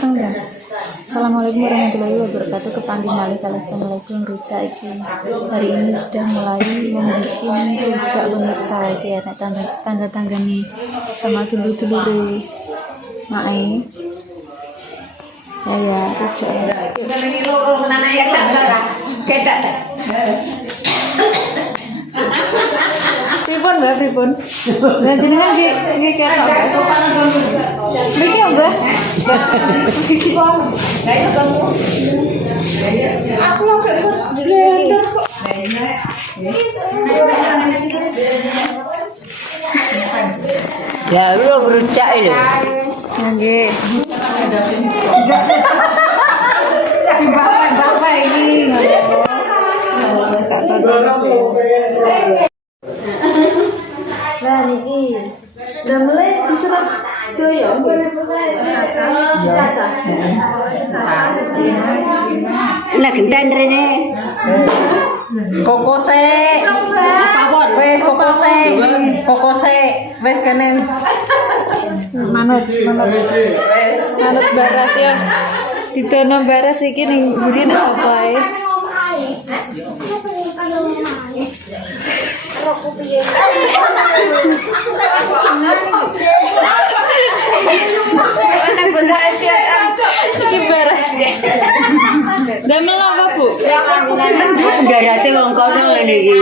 Enggak. Assalamualaikum warahmatullahi wabarakatuh. Kepanggil malih Assalamualaikum rujak iki. Hari ini sudah mulai membuat rujak pemirsa iki anak tangga nih sama dulur-dulure mae. Ya rujak. Pripun Mbak, pripun? Lah jenengan iki ketok. Iki ya, Mbak. Iki kok. Lah ya kamu. Aku lho blender kok. Ya lu ngerucak lho. Nggih. Bapak ini. Nah niki udah mulai diserap doyo nah genten rene kokose wes kenen manut baras ya didono baras iki ning mburi nek sapa ae damel apa Bu? Garate wong kono ngene iki.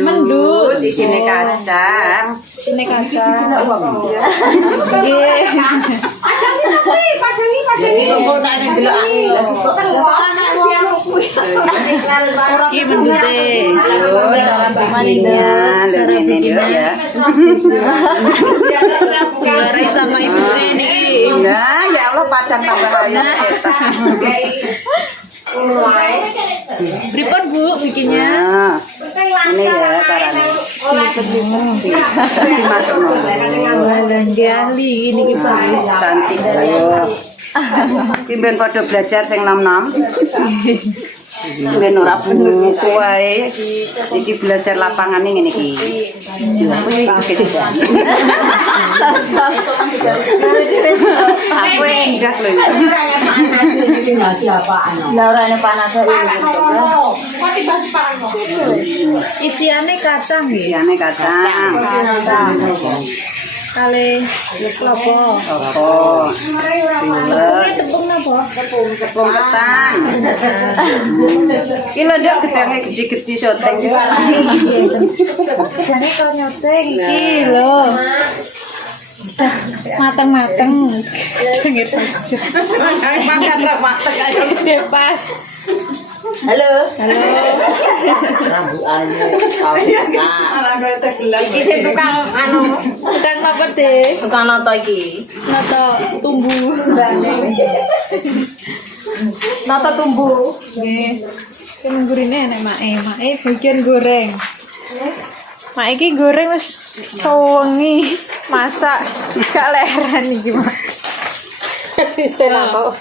Mendut di sini kacang. Sini kacang. Nggih. Padang kok tak ndelok iki mendute. Yo cara bumaninya lebih ya. Diwarai sama ibu ini. Nah, ya Allah padang tambah ayu. Pripun Bu bikinnya? Ini ya caranya. Dimasuk ahli ini kita cantik ayo. Kimben padha belajar sing nom-nom. Ben ora buku wae. Iki belajar lapangan ngene iki. Aku enggak lho. Lah ora ana panas isiane kacang nggih. Isiane kacang. Kale klopo. Tepung napa? Tepung ketan. Ki lho nduk gedange gede-gede soteng. Gedane karo nyoteng iki lho. Mateng-mateng. Makan ra mateng ayo gede pas. Halo. Rambuane iki sing tukang tukang apa deh? Tukang nata iki. Nata tumbuh. Nata tumbuh. Nggih. Sing nggurine nek mae bagian goreng. Mak iki goreng wis sewengi masak gak leren iki, Mak. Bisa apa?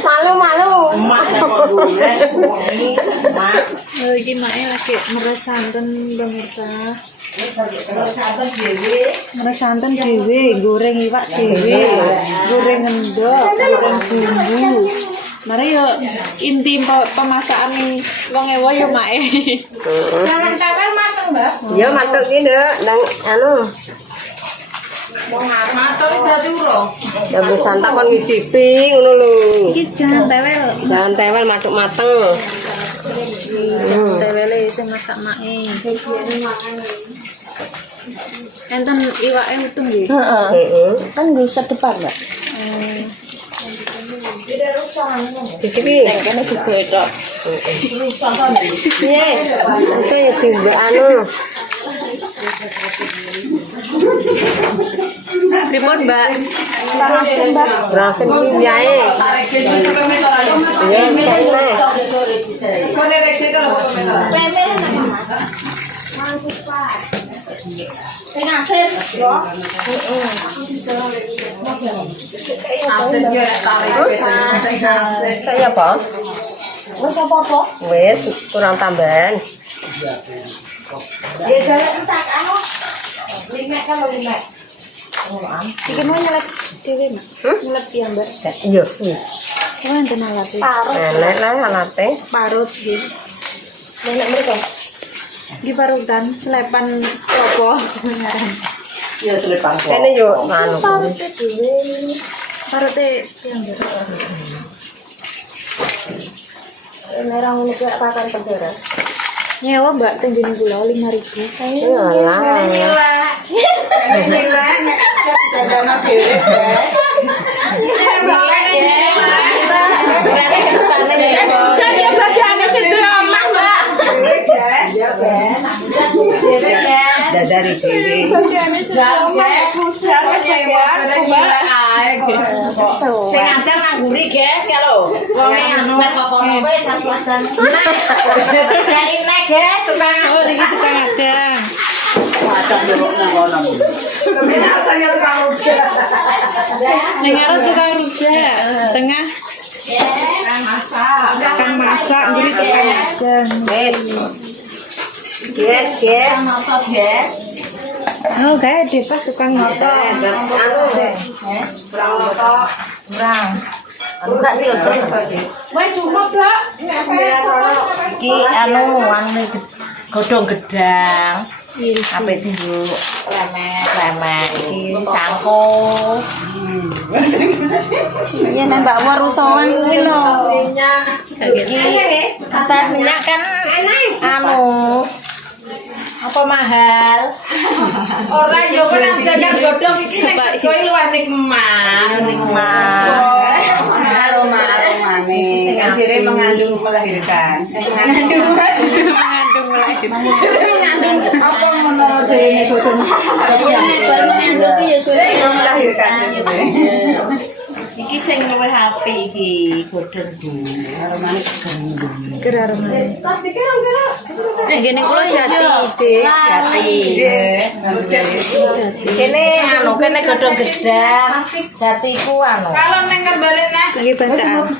Malu. Iki mae lagi meres santen pemirsa. Meres santen dhewe, goreng iwak dhewe, goreng endok, goreng bumbu. Mari yo inti pemasakan ning wong ewa yo mae. Jangan mateng, Mbak. Ya mateng iki, Nduk. Nang anu matur berarti urung. Ya wis santak kon ngicipi ngono lho. Iki jangan tewel. Jangan tewel matuk mateng. Jangan tewele sing masak mae. Enten iwake utuh nggih. Heeh. Kan nggo sedepan, Mbak. Iki kene digodhog. Piye? Iso ya timbak anu. Pripun, Mbak? Panasen, Mbak. Panasen iki yae. Ya, kene. Kone rek kalau pene. Mantap, Pak. Sing asin yo. Heeh. Asin yo rek tarik. Kayak apa? Wis apa-apa? Wis, kurang tambahan. Ya jalan tak anu. Limek kalau limek. Iki mau nyelap dhewe, Mak. Nyelap ya, Mbak. Iya. Kuwi enten alate. Enak lah alate. Parut iki. Enak mereka. Iki parutan selepan opo? Iya selepan kok. Kene yo anu. Parute dhewe. Parute yang Mbak. Merah ngono kuwi pakan penjara. Nyewa Mbak tenggene kula 5.000. Saya. Alah. Dadari diri. Sing nganter nang guri, guys, kalau wong anu kono kowe sapuasan. Kain nek, guys, tukang Oh, iki tukang adang. Macam jeruk nang kono. Ning arep tukang rujak. Tengah tukang masak, nguri tukang adang. Yes, yes. Oh, kayak di pas tukang noto. Anu gak sih Wes sumpah, Mbak. iki anu godhong gedang. Apik dulu. Lemek iki sangko. Iya nang Mbak War rusowan kuwi lho. Iki teh minyak kan anu apa mahal? Ora yo kena jajan godhong iki nek koi luwih nikmat. Aroma-aromane. Anjire mengandung melahirkan. Mengandung melahirkan. Mengandung apa ngono jenenge godhong. Melahirkan. Iki sing luwih apik iki godhong dulu. Aromane godhong. Seger aremane. Ngene kula jati ide. Kene anu kene godhong gedang. Jatiku anu. Kalau nengker balik neh. Iki bacaan.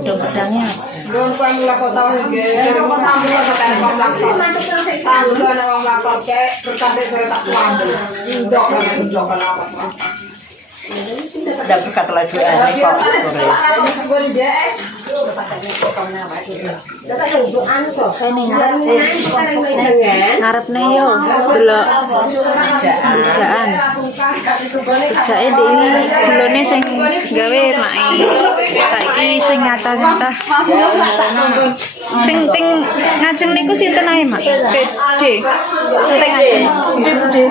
Godhong gedangnya. Gon kuwi mulai kota nggih. Dari kota ambil kota telepon laptop. Tahu ana wong laptop kae berkabeh tak ambil. Ndok kan apa. Udah berkat lagi kok sore. Gon dhek. Ngarepne yo delok kerjaan. Kerjae dhewe delone sing gawe mae. Saiki sing ngaca-ngaca. Sing ting ngajeng niku sinten ae, Mak? Dede. Ting ngajeng. Dede.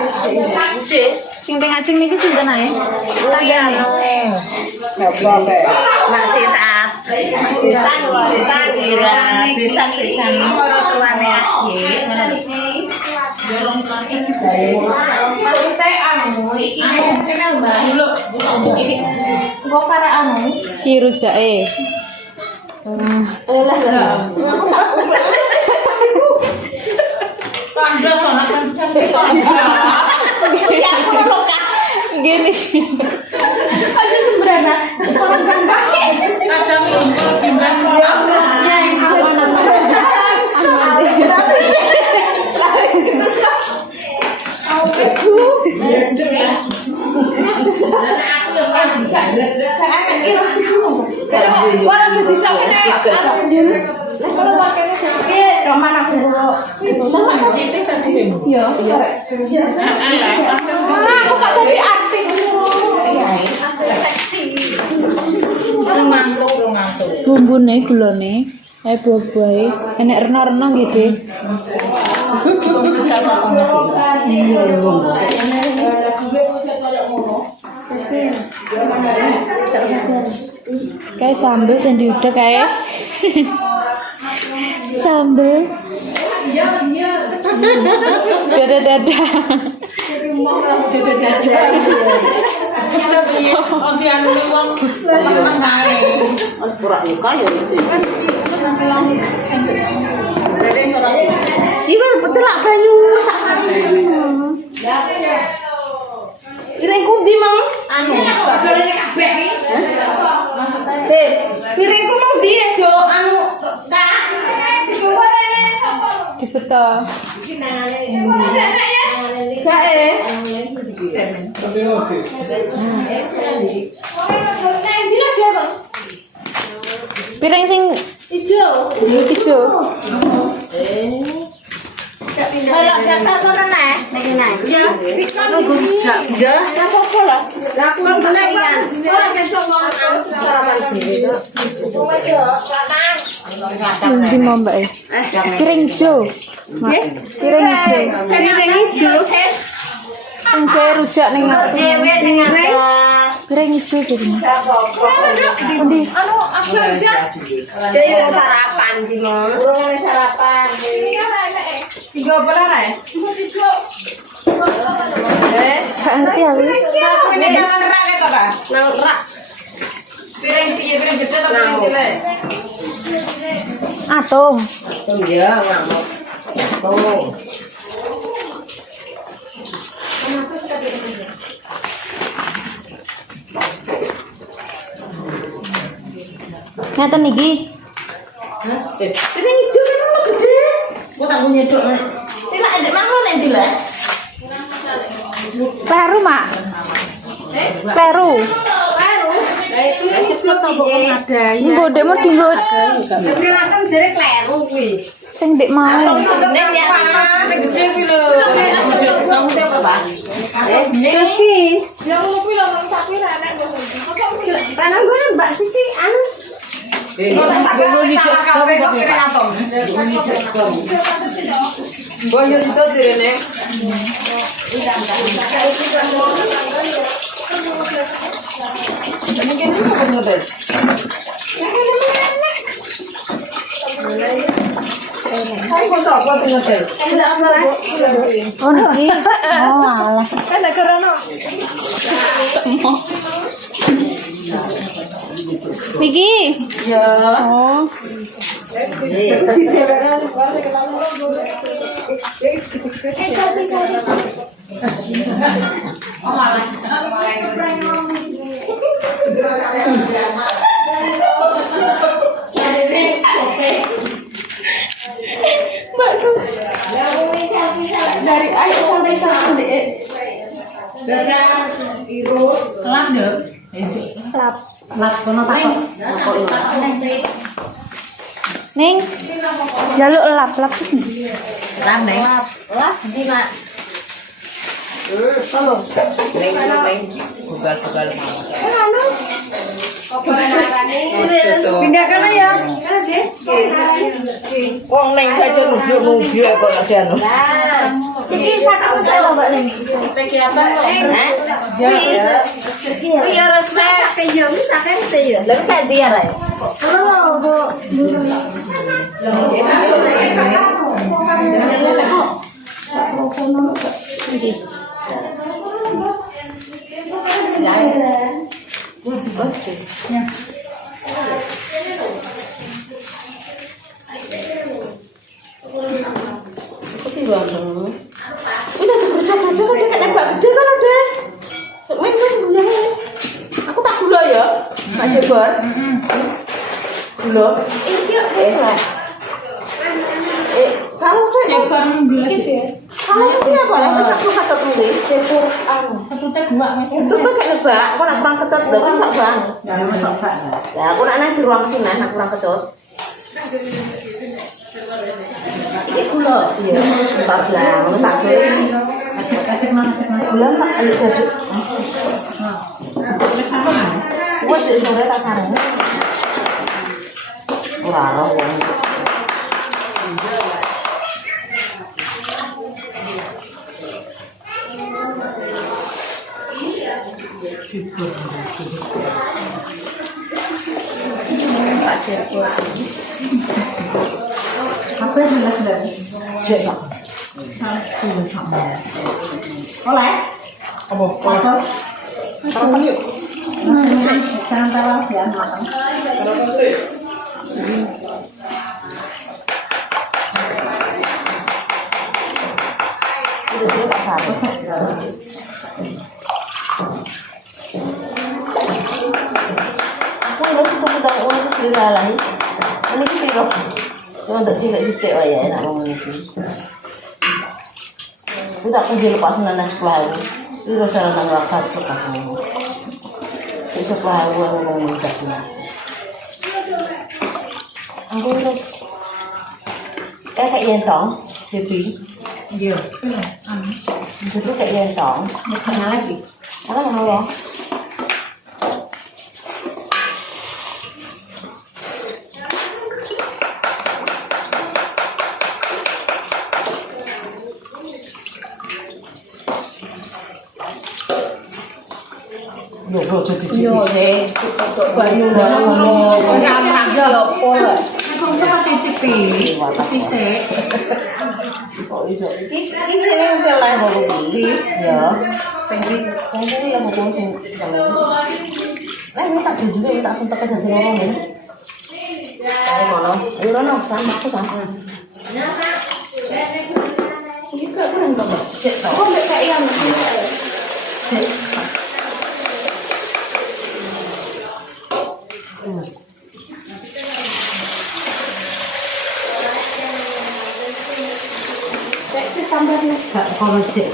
Sing ting ngajeng niku sinten ae? Tanggane. Sapa kae? Mak Sitat. Besan. Ora tuane aki. Go para anu. Ki rujake. Gini. Aja sembrana. Kadang timbang ya apa namanya? Wala dadi sampe anjul. Ora wakene iki kemana dulu. Yo. Aku gak dadi artis. Seksi. Bumbune gulone, ae buah-buahe, enek rena-rena nggih, Dik. Kayak sambel sing diudek kae. Sambel. Dada-dada. Onti anu wong Ora luka ya iki. Iya betul lah banyu. Piringku ndi mau? anu kabeh iki. Piringku mau ndi aja anu Dibeto. Piring sing ijo. Ijo. Kalau daftar kono naik, nek naik. Ya, kan rujak. Ya, apa-apa lah. Lah aku golek kan. Ora sesuk ngomong sarapan dhewe. Ndi mau Mbak? Piring ijo. Piring ijo. Piring ijo. Sing gawe rujak ning Dhewe ning piring ijo jadi. Anu, apa dia? Dia sarapan iki mau. Urung sarapan. Tiga belah nih. Nanti ya. Aku ini jangan rak gitu kan? Nang rak. Piring piring gede atau piring cilik? Atung. Ya, ngamuk. Tuh. Ngaten iki. Piring ijo kan lo gede. Kok tak punya dok. Tidak ada mana nek dilek. Peru, Mak. Peru. Mbok dek mau dimbot. Langsung jare kleru kuwi. Sing dek mau. Nek ya Sing gede kuwi lho. Kamu siapa, Pak? Tanah gue Mbak Siti anu. Salah kabeh kok piring atom. Mbok yo situ jirene. Hai kok sapa sing ngedel? Oh niki. Oh alah. Kan nek kerono. Niki. Ya. Oh. Bakso. Dari air sampai satu dek. Kelap deh. Lap. Kelap kono takok. Ning. Jaluk lap Rame. Lah, di Mak. Tolong. Neng. Bugal-bugal mau. Pindah kana ya. Wong neng aja nunggu kok ada anu. Iki sak mesel Mbak Ning. Pegi apa? Ya. Iya resep. Sak yo wis sak resep yo. Lha tak dia ra. Oh, Bu. Udah kerja-kerja kan dia kena mbak gede kan ada. Main mas gulanya. Aku tak gula ya. Mak Jebar. Gula. Kalau saya Jebar gula kalau itu apa lah? Mas aku kacot muli. Jebar anu. Kacotnya gua mas. Itu tuh kayak nebak. Aku nak kurang kacot. Dah aku sak bang. Ya aku nak di ruang sini. Nak kurang kacot. Ini gula. Iya. Tak bilang. Tak bilang. Gula tak ada jadi. Wah, sore tak sarang. Wow. Apa yang hendak jadi? Oleh? Apa? Apa? Sarapan yuk. Jangan tawa ya, makan. Sarapan sih. Udah sudah tak satu sih. Aku harus kita uang segera lagi. Ini kita untuk cilik-cilik wae ya enak ngomong iki. Kita tak kunci lepas nang sekolah. Itu salah nang wakat sekolah. Sekolah ngomong mudahnya. Aku terus kayak yentong, pipi. Iya. Itu kayak yentong. Mana lagi? Apa mau? Yo jadi cipise. Banyu ngomong. Ora apa apa. Aku kok cicipi. Cipise. Kok iso? Iki sing keleh kok iki. Ya. Sing iki ya kok sing keleh. Lah tak jujur tak suntek dadi ngomong ya. Ayo ngono. Ayo rono sama aku sama. Iki kok kurang kok. Sik to. Kok mek kaya ngono. Sik. Gak kalau sih.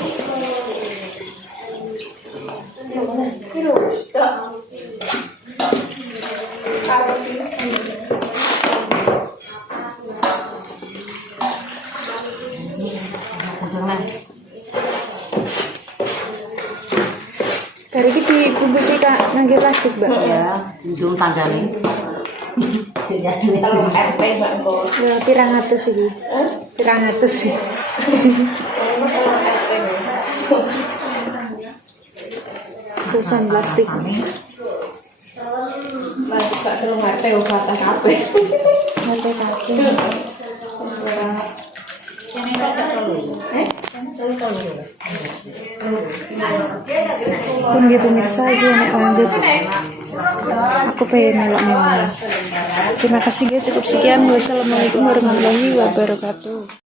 Dari iki dibungkusi Kak ngangge plastik, Mbak. Ya, hidung tandane. Sejane Kalau RT Mbak Engko. Ya pirang atus iki. Pirang atus sih. Tusan plastik. Masih gak terus RT obatan kabeh. Mate kaki. Pun pemirsa iki nek lanjut. Aku pengen melok nih. Terima kasih guys, cukup sekian. Wassalamualaikum warahmatullahi wabarakatuh.